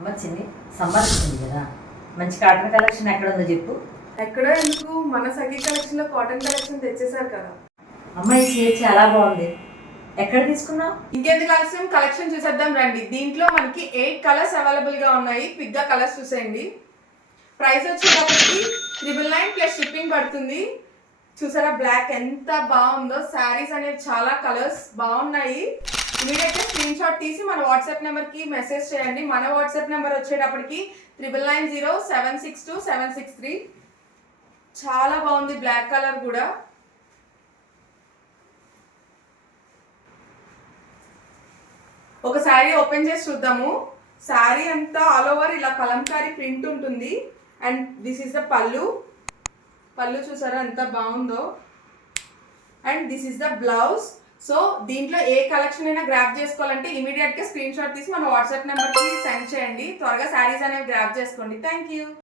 అమ్మ చిన్ని సమ్మర్ వచ్చింది కదా, మంచి కాటన్ కలెక్షన్ ఎక్కడ ఉందో చెప్పు. ఎక్కడో ఎందుకు, మన సఖీ కలెక్షన్ లో కాటన్ కలెక్షన్ తెచ్చేసారు కదా. అమ్మ ఈ చీర చాలా బాగుంది, ఎక్కడ తీసుకున్నావు? ఇంకెందుకు ఆలస్యం, కలెక్షన్ చూసేద్దాం రండి. దీంట్లో మనకి 8 కలర్స్ అవైలబుల్ గా ఉన్నాయి. క్విక్ గా కలర్స్ చూసేయండి. ప్రైస్ వచ్చేటప్పటికి 999 ప్లస్ షిప్పింగ్ పడుతుంది. చూసారా బ్లాక్ ఎంత బాగుందో. శారీస్ అనేవి చాలా కలర్స్ బాగున్నాయి. ఇమీడియట్ గా స్క్రీన్ షాట్ తీసి మన వాట్సాప్ నెంబర్ కి మెసేజ్ చేయండి. మన వాట్సాప్ నెంబర్ వచ్చేటప్పటికి 9990762763. చాలా బాగుంది బ్లాక్ కలర్ కూడా. ఒక శారీ ఓపెన్ చేసి చూద్దాము. శారీ అంతా ఆల్ ఓవర్ ఇలా కలంకారీ ప్రింట్ ఉంటుంది. అండ్ దిస్ ఈస్ ద పళ్ళు. పళ్ళు చూసారా ఎంత బాగుందో. And this is the blouse. So దీంట్లో ఏ కలెక్షన్ అయినా గ్రాప్ చేసుకోవాలంటే ఇమీడియట్ గా స్క్రీన్ షాట్ తీసి మన వాట్సాప్ నెంబర్ కి సెండ్ చేయండి. త్వరగా శారీస్ అనేవి గ్రాప్ చేసుకోండి. Thank you.